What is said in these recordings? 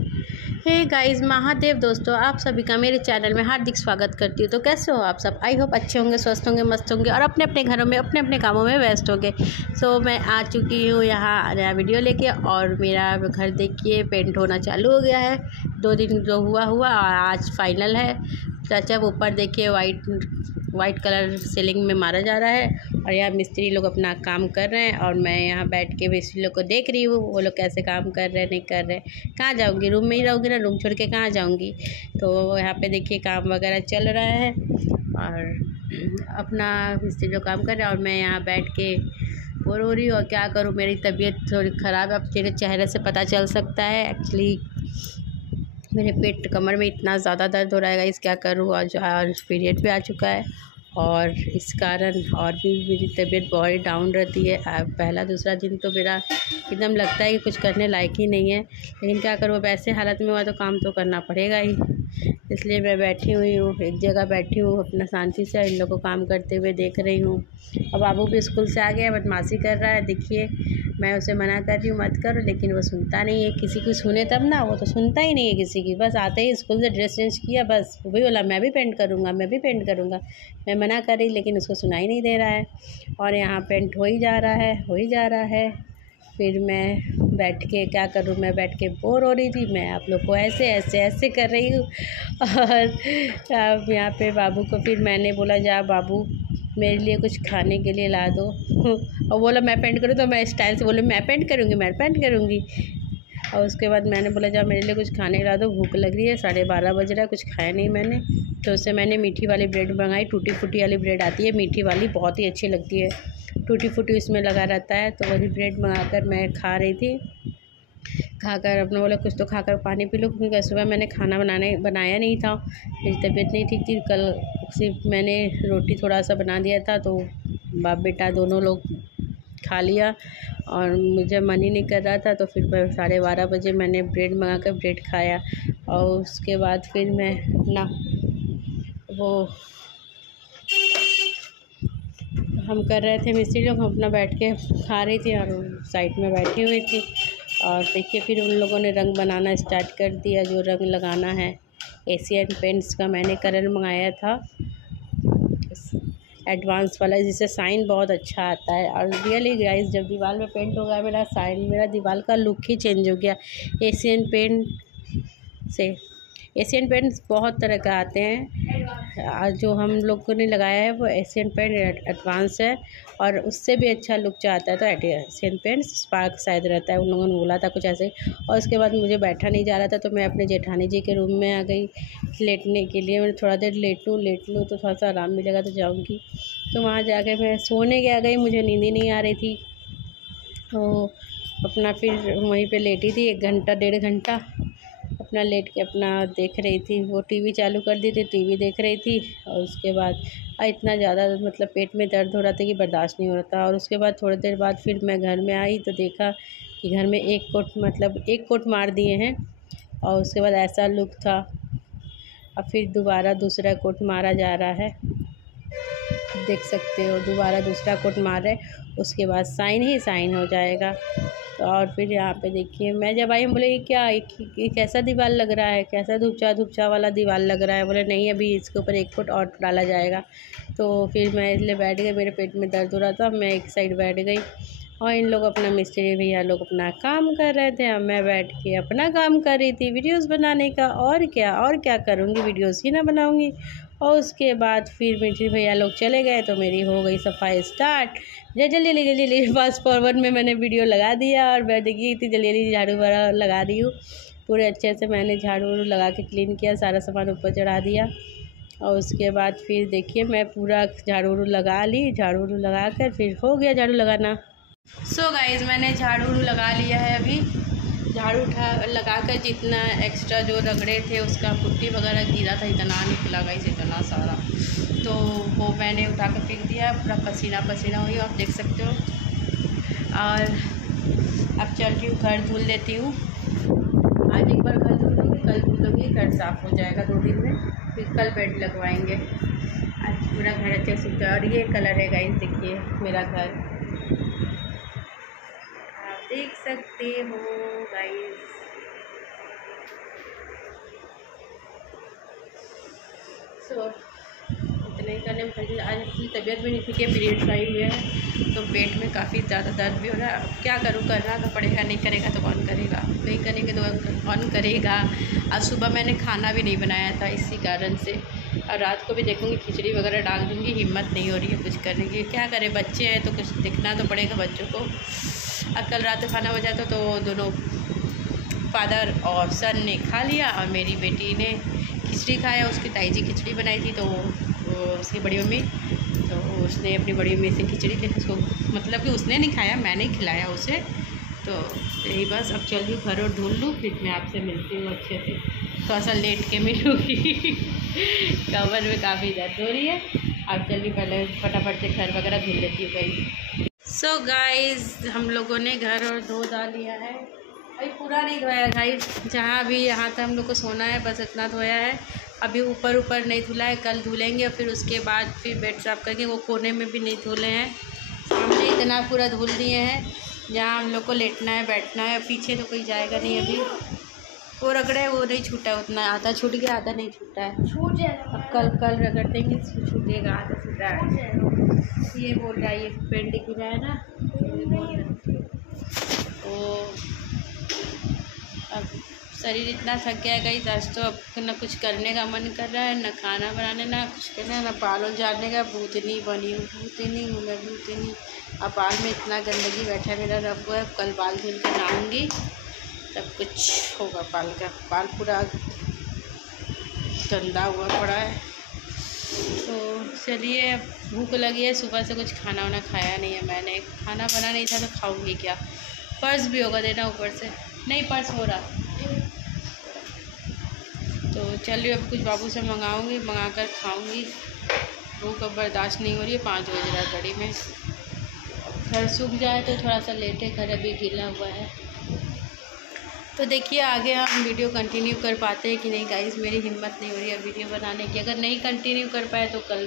Hey guys, Mahadev दोस्तों, आप सभी का मेरे चैनल में हार्दिक स्वागत करती हूँ। तो कैसे हो आप सब? आई होप अच्छे होंगे, स्वस्थ होंगे, मस्त होंगे और अपने अपने घरों में अपने अपने कामों में व्यस्त होंगे। सो मैं आ चुकी हूँ यहाँ नया वीडियो लेके और मेरा घर देखिए पेंट होना चालू हो गया है। 2 दिन जो हुआ और आज फाइनल है। चाचा ऊपर देखिए वाइट कलर सीलिंग में मारा जा रहा है और यहाँ मिस्त्री लोग अपना काम कर रहे हैं और मैं यहाँ बैठ के मिस्त्री लोग को देख रही हूँ, वो लोग कैसे काम कर रहे हैं नहीं कर रहे। कहाँ जाऊँगी, रूम में ही रहूँगी ना, रूम छोड़ के कहाँ जाऊँगी। तो यहाँ पे देखिए काम वगैरह चल रहा है और अपना मिस्त्री लोग काम कर रहे हैं और मैं यहाँ बैठ के बोर हो रही हूँ। और क्या करूँ, मेरी तबीयत थोड़ी ख़राब है, अब मेरे चेहरे से पता चल सकता है। एक्चुअली मेरे पेट कमर में इतना ज़्यादा दर्द हो रहा है, इस क्या करूँ। और पीरियड भी आ चुका है और इस कारण और भी मेरी तबीयत बहुत डाउन रहती है। पहला दूसरा दिन तो मेरा एकदम लगता है कि कुछ करने लायक ही नहीं है, लेकिन क्या करूँ, अब ऐसे हालत में हुआ तो काम तो करना पड़ेगा ही। इसलिए मैं बैठी हुई हूँ, एक जगह बैठी हूँ, अपना शांति से इन लोगों को काम करते हुए देख रही हूँ। अब बाबू भी स्कूल से आ गया, बदमाशी कर रहा है। देखिए मैं उसे मना कर रही हूँ मत करो, लेकिन वो सुनता नहीं है। किसी की सुने तब ना, वो तो सुनता ही नहीं है किसी की। बस आते ही स्कूल से ड्रेस चेंज किया, बस वो भी बोला मैं भी पेंट करूँगा, मैं भी पेंट करूँगा। मैं मना कर रही, लेकिन उसको सुनाई नहीं दे रहा है और यहाँ पेंट हो ही जा रहा है, हो ही जा रहा है। फिर मैं बैठ के क्या करूँ, मैं बैठ के बोर हो रही थी। मैं आप लोग को ऐसे ऐसे ऐसे कर रही हूँ और अब यहाँ पे बाबू को फिर मैंने बोला जा बाबू मेरे लिए कुछ खाने के लिए ला दो और बोला मैं पेंट करूँ। तो मैं स्टाइल से बोले मैं पेंट करूँगी, मैं पेंट करूँगी। और उसके बाद मैंने बोला जा मेरे लिए कुछ खाने ला दो, भूख लग रही है, 12:30 बज रहा है, कुछ खाया नहीं मैंने। तो उससे मैंने मीठी वाली ब्रेड मंगाई, टूटी फूटी वाली ब्रेड आती है मीठी वाली, बहुत ही अच्छी लगती है। टूटी फूटी उसमें लगा रहता है, तो वही ब्रेड मंगाकर मैं खा रही थी। खाकर अपने बोला कुछ तो खाकर पानी पी लो, क्योंकि सुबह मैंने खाना बनाया नहीं था, मेरी तबीयत नहीं ठीक थी। कल सिर्फ मैंने रोटी थोड़ा सा बना दिया था, तो बाप बेटा दोनों लोग खा लिया और मुझे मन ही नहीं कर रहा था। तो फिर मैं 12:30 बजे मैंने ब्रेड मंगा कर ब्रेड खाया और उसके बाद फिर मैं ना वो हम कर रहे थे मिस्त्री लोग, हम अपना बैठ के खा रही थी और साइड में बैठी हुई थी। और देखिए फिर उन लोगों ने रंग बनाना स्टार्ट कर दिया, जो रंग लगाना है। एशियन पेंट्स का मैंने कलर मंगाया था, एडवांस वाला, जिससे साइन बहुत अच्छा आता है। और रियली गाइस, जब दीवार में पेंट हो गया मेरा दीवार का लुक ही चेंज हो गया एशियन पेंट से। एशियन पेंट्स बहुत तरह का आते हैं, जो हम लोगों ने लगाया है वो एशियन पेंट एडवांस है और उससे भी अच्छा लुक चाहता है तो एशियन पेंट स्पार्क शायद रहता है, उन लोगों ने बोला था कुछ ऐसे। और उसके बाद मुझे बैठा नहीं जा रहा था, तो मैं अपने जेठानी जी के रूम में आ गई लेटने के लिए। मैं थोड़ा देर लेट लूँ तो थोड़ा सा आराम मिलेगा तो जाऊँगी। तो वहाँ जाके मैं सोने आ गई, मुझे नींद ही नहीं आ रही थी। तो अपना फिर वहीं पर लेटी थी 1 घंटा 1.5 घंटा, अपना लेट के अपना देख रही थी। वो टीवी चालू कर दी थी, टीवी देख रही थी। और उसके बाद इतना ज़्यादा मतलब पेट में दर्द हो रहा था कि बर्दाश्त नहीं हो रहा था। और उसके बाद थोड़ी देर बाद फिर मैं घर में आई तो देखा कि घर में एक कोट मार दिए हैं और उसके बाद ऐसा लुक था। अब फिर दोबारा दूसरा कोट मारा जा रहा है, देख सकते हो, दोबारा दूसरा कोट मार रहे, उसके बाद साइन ही साइन हो जाएगा। तो और फिर यहाँ पे देखिए मैं जब आई, हम बोले ये कैसा दीवार लग रहा है, कैसा धुपचा वाला दीवार लग रहा है। बोले नहीं, अभी इसके ऊपर 1 फुट और डाला जाएगा। तो फिर मैं इसलिए बैठ गई, मेरे पेट में दर्द हो रहा था, मैं एक साइड बैठ गई और इन लोग अपना मिस्त्री भैया लोग अपना काम कर रहे थे और मैं बैठ के अपना काम कर रही थी वीडियोस बनाने का। और क्या करूँगी, वीडियोस ही ना बनाऊँगी। और उसके बाद फिर मिस्त्री भैया लोग चले गए तो मेरी हो गई सफाई स्टार्ट। जल्दी फास्ट फॉरवर्ड में मैंने वीडियो लगा दिया और मैं देखी थी जल्दी झाड़ू वगैरह लगा रही हूँ। पूरे अच्छे से मैंने झाड़ू लगा के क्लीन किया, सारा सामान ऊपर चढ़ा दिया। और उसके बाद फिर देखिए मैं पूरा झाड़ू लगा ली, झाड़ू लगा कर फिर हो गया झाड़ू लगाना। सो गाइज़, मैंने झाड़ू लगा लिया है। अभी झाड़ू लगा कर जितना एक्स्ट्रा जो रगड़े थे उसका पुट्टी वगैरह गिरा था, इतना निकला गाइस, इतना सारा, तो वो मैंने उठा कर फेंक दिया। पूरा पसीना हुई, आप देख सकते हो। और अब चल रही हूँ घर धुल लेती हूँ। आज एक बार घर धुल लूँगी, कल धुल लूँगी, घर साफ़ हो जाएगा 2 दिन में। फिर कल बेड लगवाएंगे। आज पूरा घर अच्छे से। और ये कलर है गाइस, देखिए मेरा घर, आप देख सकते हो गाइस। सो इतना ही करने में थक। आज अपनी तबीयत भी नहीं ठीक है, पीरियड्स आए हुए हैं तो पेट में काफ़ी ज़्यादा दर्द भी हो रहा है। अब क्या करूँ, करना तो पड़ेगा, नहीं करेगा तो कौन करेगा, नहीं करेंगे तो कौन करेगा। आज सुबह मैंने खाना भी नहीं बनाया था इसी कारण से, और रात को भी देखूँगी खिचड़ी वगैरह डाल दूँगी। हिम्मत नहीं हो रही है कुछ करने की, क्या करें, बच्चे हैं तो कुछ दिखना तो पड़ेगा बच्चों को। अब कल रात खाना हो जाता तो दोनों फादर और सन ने खा लिया और मेरी बेटी ने खिचड़ी खाया। उसकी ताई जी खिचड़ी बनाई थी तो उसकी बड़ी मम्मी, तो उसने अपनी बड़ी मम्मी से खिचड़ी ली, उसको मतलब कि उसने नहीं खाया, मैंने खिलाया उसे। तो यही बस, अब चल रही हूँ घर और धुल लूँ, फिर मैं आपसे मिलती हूँ अच्छे से, थोड़ा सा लेट के मिलूँगी। कमर में काफ़ी दर्द हो रही है। अब चल रही, पहले फटाफट से घर वगैरह धुल लेती हूँ कहीं। सो गाइज़, हम लोगों ने घर और धो डाल लिया है। भाई पूरा नहीं धोया गाइस, जहाँ भी यहाँ तक हम लोग को सोना है बस इतना धोया है। अभी ऊपर नहीं धुला है, कल धुलेंगे और फिर उसके बाद फिर बेड साफ करके, वो कोने में भी नहीं धुले हैं। हमने इतना पूरा धुल दिए हैं जहाँ हम लोग को लेटना है, बैठना है। पीछे तो कोई जाएगा नहीं अभी, वो रगड़े वो नहीं छूटा, उतना आधा छूट गया, आधा नहीं छूटा है, छूट जाएगा। अब कल रगड़ देंगे, छूटेगा, आधा छूटा है। ये बोल रहा है, ये पेंट गिरा है ना, तो अब शरीर इतना थक गया है गाइस, आज तो अब ना कुछ करने का मन कर रहा है, ना खाना बनाने, ना कुछ करना, ना बालों झाड़ने का। भूतनी बनी हूँ, भूतनी हूँ मैं, भूतनी। अब बाल में इतना गंदगी बैठा है, मेरा रफ हुआ है। कल बाल धुल कर नहाऊंगी तब कुछ होगा बाल का। बाल पूरा गंदा हुआ पड़ा है। तो चलिए, भूख लगी है, सुबह से कुछ खाना वाना खाया नहीं है मैंने, खाना बना नहीं था तो खाऊंगी क्या। पर्स भी होगा देना ऊपर से, नहीं पर्स हो रहा। तो चलिए, अब कुछ बाबू से मंगाऊंगी, मंगा कर खाऊंगी। भूख अब बर्दाश्त नहीं हो रही है, 5 बज रहा है घड़ी में। घर सूख जाए तो थोड़ा सा लेटे, घर अभी गीला हुआ है। तो देखिए आगे हम वीडियो कंटिन्यू कर पाते हैं कि नहीं गाइस। मेरी हिम्मत नहीं हो रही है वीडियो बनाने की। अगर नहीं कंटिन्यू कर पाए तो कल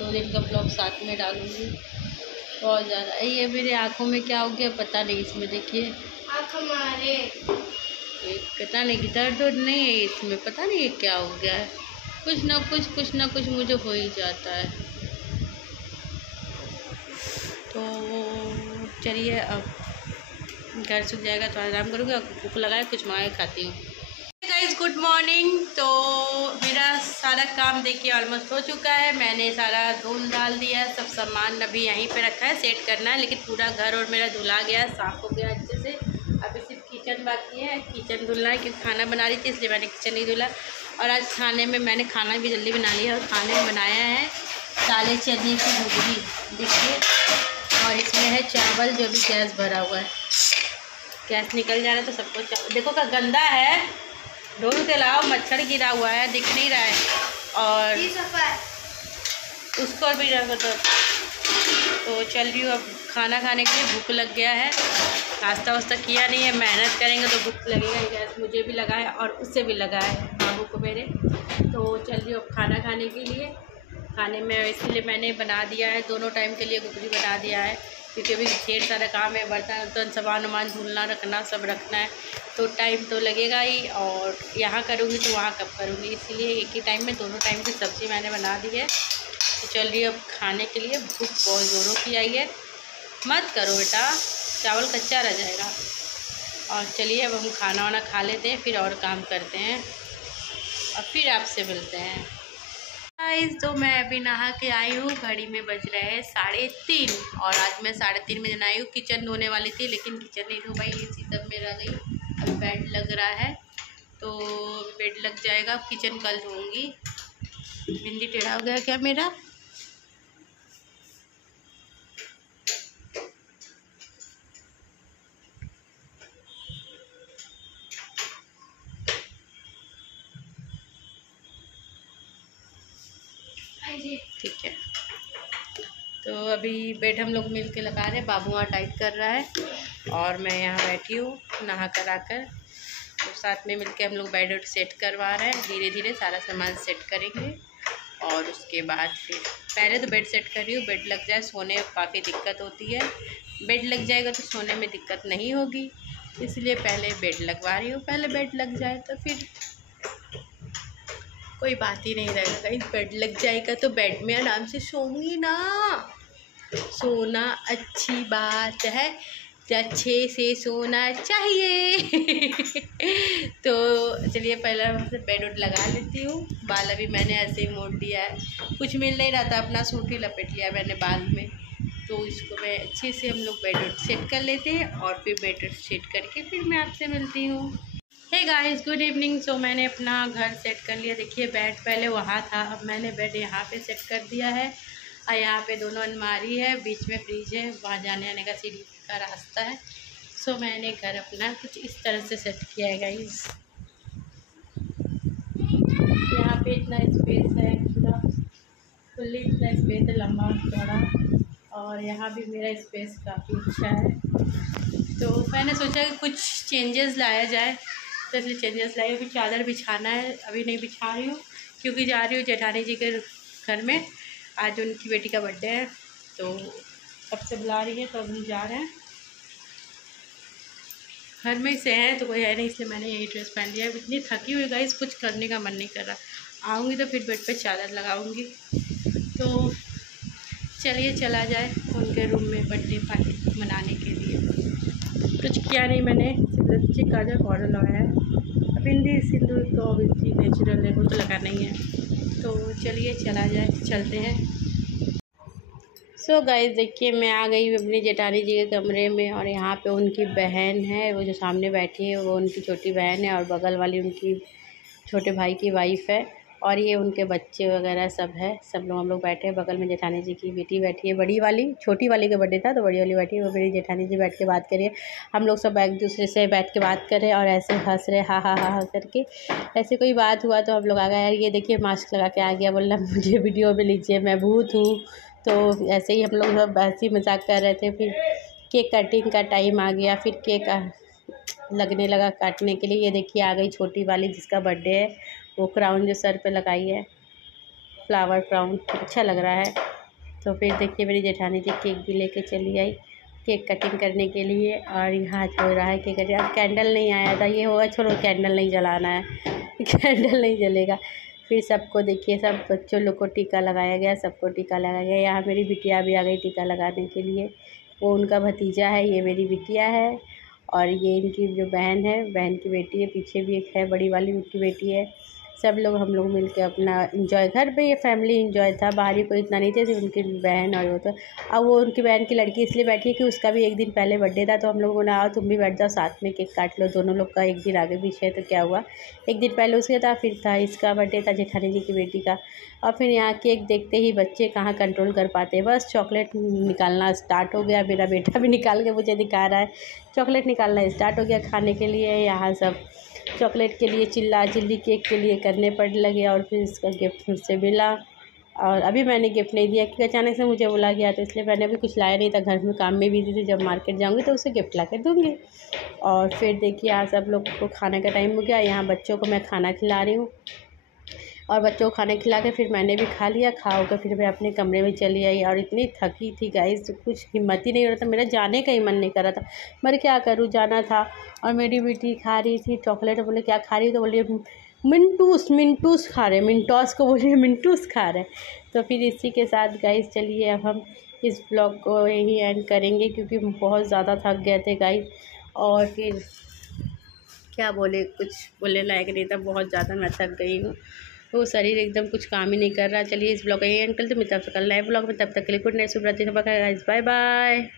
2 दिन का ब्लॉग साथ में डालूँगी। बहुत ज़्यादा ये मेरे आँखों में क्या हो गया पता नहीं। इसमें देखिए आँख हमारे पता नहीं कि दर्द नहीं है इसमें, पता नहीं ये क्या हो गया है। कुछ ना कुछ मुझे हो ही जाता है। तो चलिए, अब घर सूख जाएगा तो आराम करूँगी और भूख लगा है कुछ मंगा खाती हूँ। Guys good morning. तो मेरा सारा काम देखिए ऑलमोस्ट हो चुका है। मैंने सारा धुल डाल दिया है, सब सामान अभी यहीं पे रखा है, सेट करना है। लेकिन पूरा घर और मेरा धुला गया है, साफ़ हो गया अच्छे से। अभी सिर्फ किचन बाकी है, किचन धुलना है क्योंकि खाना बना रही थी इसलिए मैंने किचन नहीं धुला। और आज खाने में मैंने खाना भी जल्दी बना लिया और खाने में बनाया है काले चने की घुघरी देखिए। और इसमें है चावल जो भी गैस भरा हुआ है, गैस निकल जा रहा है तो सबको देखो का गंदा है, ढोल के लाओ, मच्छर गिरा हुआ है दिख नहीं रहा है। और उसको भी रख दो। तो चल रही हूँ अब खाना खाने के लिए, भूख लग गया है। नाश्ता वास्ता किया नहीं है, मेहनत करेंगे तो भूख लगेगा। गैस मुझे भी लगा है और उससे भी लगा है बाबू को मेरे। तो चल रही हूँ अब खाना खाने के लिए। खाने में इसलिए मैंने बना दिया है, दोनों टाइम के लिए घुघरी बना दिया है क्योंकि अभी ढेर सारा काम है, बर्तन सामान वामान धुलना रखना सब रखना है तो टाइम तो लगेगा ही। और यहाँ करूँगी तो वहाँ कब करूँगी, इसीलिए एक ही टाइम में दोनों टाइम की सब्ज़ी मैंने बना दी है। तो चल रही है अब खाने के लिए। भूख बहुत ज़ोरों की आई है, मत करो बेटा, चावल कच्चा रह जाएगा। और चलिए अब हम खाना वाना खा लेते हैं, फिर और काम करते हैं और फिर आपसे मिलते हैं। गाइस तो मैं अभी नहा के आई हूँ, घड़ी में बज रहे हैं 3:30 और आज मैं 3:30 बजे आई हूँ। किचन धोने वाली थी लेकिन किचन नहीं धो पाई, इसी सब में रह गई। अभी बेड लग रहा है तो बेड लग जाएगा, किचन कल धोऊंगी। बिंदी टेढ़ा हो गया क्या मेरा? ठीक है। तो अभी बेड हम लोग मिल के लगा रहे हैं, बाबू वहाँ टाइट कर रहा है और मैं यहाँ बैठी हूँ नहा कर आकर। तो साथ में मिल के हम लोग बेड सेट करवा रहे हैं, धीरे धीरे सारा सामान सेट करेंगे और उसके बाद फिर पहले तो बेड सेट कर रही हूँ। बेड लग जाए, सोने में काफ़ी दिक्कत होती है। बेड लग जाएगा तो सोने में दिक्कत नहीं होगी, इसलिए पहले बेड लगवा रही हूँ। पहले बेड लग जाए तो फिर कोई बात ही नहीं रहेगा गाइस। बेड लग जाएगा तो बेड में आराम से सोऊंगी ना। सोना अच्छी बात है, अच्छे से सोना चाहिए। तो चलिए पहले मैं बेड उड लगा लेती हूँ। बाल अभी मैंने ऐसे ही मोड़ दिया है, कुछ मिल नहीं रहा था, अपना सूट ही लपेट लिया मैंने बाल में। तो इसको मैं अच्छे से हम लोग बेड उड सेट कर लेते हैं और फिर बेड उड सेट करके फिर मैं आपसे मिलती हूँ। Hey guys, good evening. So मैंने अपना घर सेट कर लिया। देखिए बेड पहले वहाँ था, अब मैंने बेड यहाँ पे सेट कर दिया है। और यहाँ पे दोनों अलमारी है, बीच में फ्रिज है, वहाँ जाने आने का सीढ़ी का रास्ता है। सो मैंने घर अपना कुछ इस तरह से सेट किया है गाइस। यहाँ पे इतना स्पेस है, पूरा फुल्ली इतना स्पेस है, लंबा चौड़ा। और यहाँ भी मेरा स्पेस काफ़ी अच्छा है। तो मैंने सोचा कि कुछ चेंजेस लाया जाए, तो इसलिए चेंजेस लाई। अभी चादर बिछाना है, अभी नहीं बिछा रही हूँ क्योंकि जा रही हूँ जेठानी जी के घर में। आज उनकी बेटी का बर्थडे है, तो कब से बुला रही है, तो अभी जा रहे हैं। घर में से हैं तो कोई है नहीं, इसलिए मैंने यही ड्रेस पहन लिया है। इतनी थकी हुई गाइस, कुछ करने का मन नहीं कर रहा। आऊँगी तो फिर बेड पे चादर लगाऊँगी। तो चलिए चला जाए उनके रूम में बर्थडे पार्टी मनाने के लिए। कुछ किया नहीं मैंने, सिर्फ लिपस्टिक काजल पाउडर लगाया है। अब बिंदी सिंदूर तो ऑब्वियसली नेचुरल है, वो तो लगाना ही है। तो चलिए चला जाए, चलते हैं। सो गाइस देखिए मैं आ गई अपनी जेठानी जी के कमरे में। और यहाँ पे उनकी बहन है, वो जो सामने बैठी है वो उनकी छोटी बहन है, और बगल वाली उनकी छोटे भाई की वाइफ है, और ये उनके बच्चे वगैरह सब है। सब लोग हम लोग बैठे हैं। बगल में जेठानी जी की बेटी बैठी है, बड़ी वाली। छोटी वाली का बर्थडे था तो बड़ी वाली बैठी है, वो मेरी जेठानी जी बैठ के बात करिए। हम लोग सब एक दूसरे से बैठ के बात कर रहे और ऐसे हंस रहे, हा हा हा हा करके। ऐसे कोई बात हुआ तो हम लोग आ गए। यार ये देखिए मास्क लगा के आ गया, बोला मुझे वीडियो में लीजिए, मैं भूत हूँ। तो ऐसे ही हम लोग सब हंसी मजाक कर रहे थे। फिर केक कटिंग का टाइम आ गया, फिर केक लगने लगा काटने के लिए। ये देखिए आ गई छोटी वाली जिसका बर्थडे है, वो क्राउन जो सर पे लगाई है, फ्लावर क्राउन, अच्छा लग रहा है। तो फिर देखिए मेरी जेठानी जी केक भी लेके चली आई केक कटिंग करने के लिए। और यहाँ हो रहा है केक कटिंग। अब कैंडल नहीं आया था, ये होगा छोड़ो, कैंडल नहीं जलाना है। कैंडल नहीं जलेगा। फिर सबको देखिए, सब बच्चों लोग को टीका लगाया गया, सबको टीका लगाया गया। यहाँ मेरी बिटिया भी आ गई टीका लगाने के लिए। वो उनका भतीजा है, ये मेरी बिटिया है, और ये इनकी जो बहन है, बहन की बेटी है। पीछे भी एक है बड़ी वाली, उनकी बेटी है। सब लोग हम लोग मिलके अपना इंजॉय, घर पे ये फैमिली इंजॉय था। बाहर ही कोई इतना नहीं थे, सिर्फ उनकी बहन और वो। तो अब वो उनकी बहन की लड़की इसलिए बैठी है कि उसका भी एक दिन पहले बर्थडे था, तो हम लोगों ने आओ तुम भी बैठ जाओ साथ में केक काट लो। दोनों लोग का एक दिन आगे पीछे है, तो क्या हुआ, एक दिन पहले उसका था, फिर था इसका बर्थडे था जेठानी जी की बेटी का। और फिर यहाँ केक देखते ही बच्चे कहाँ कंट्रोल कर पाते, बस चॉकलेट निकालना स्टार्ट हो गया। मेरा बेटा भी निकाल के मुझे दिखा रहा है, चॉकलेट निकालना स्टार्ट हो गया खाने के लिए। यहाँ सब चॉकलेट के लिए चिल्ला चिल्ली, केक के लिए करने पड़ लगे। और फिर इसका गिफ्ट मुझसे मिला, और अभी मैंने गिफ्ट नहीं दिया क्योंकि अचानक से मुझे बुला गया, तो इसलिए मैंने अभी कुछ लाया नहीं था। घर में काम में बिजी थी, जब मार्केट जाऊंगी तो उसे गिफ्ट ला कर दूँगी। और फिर देखिए आज सब लोग को खाने का टाइम हो गया। यहाँ बच्चों को मैं खाना खिला रही हूँ, और बच्चों को खाना खिला के फिर मैंने भी खा लिया। खा होकर फिर मैं अपने कमरे में चली आई, और इतनी थकी थी गाइस, कुछ हिम्मत ही नहीं हो रहा था, मेरा जाने का ही मन नहीं कर रहा था। मगर क्या करूँ, जाना था। और मेरी बेटी खा रही थी चॉकलेट, बोले क्या खा रही, तो बोलिए मिंटूस मिंटूस खा रहे, मिंटॉस को बोलिए मिंटूस खा रहे। तो फिर इसी के साथ गाइस चलिए अब हम इस ब्लॉग को यही एंड करेंगे, क्योंकि बहुत ज़्यादा थक गए थे गाइस। और फिर क्या बोले, कुछ बोलने लायक नहीं था, बहुत ज़्यादा मैं थक गई हूँ। तो शरीर एकदम कुछ काम ही नहीं कर रहा। चलिए इस ब्लॉग का यही एंड करते, मैं तब तक कल नए ब्लॉग में, तब तक के लिए गुड नाइट, शुभ रात्रि, बाय बाय।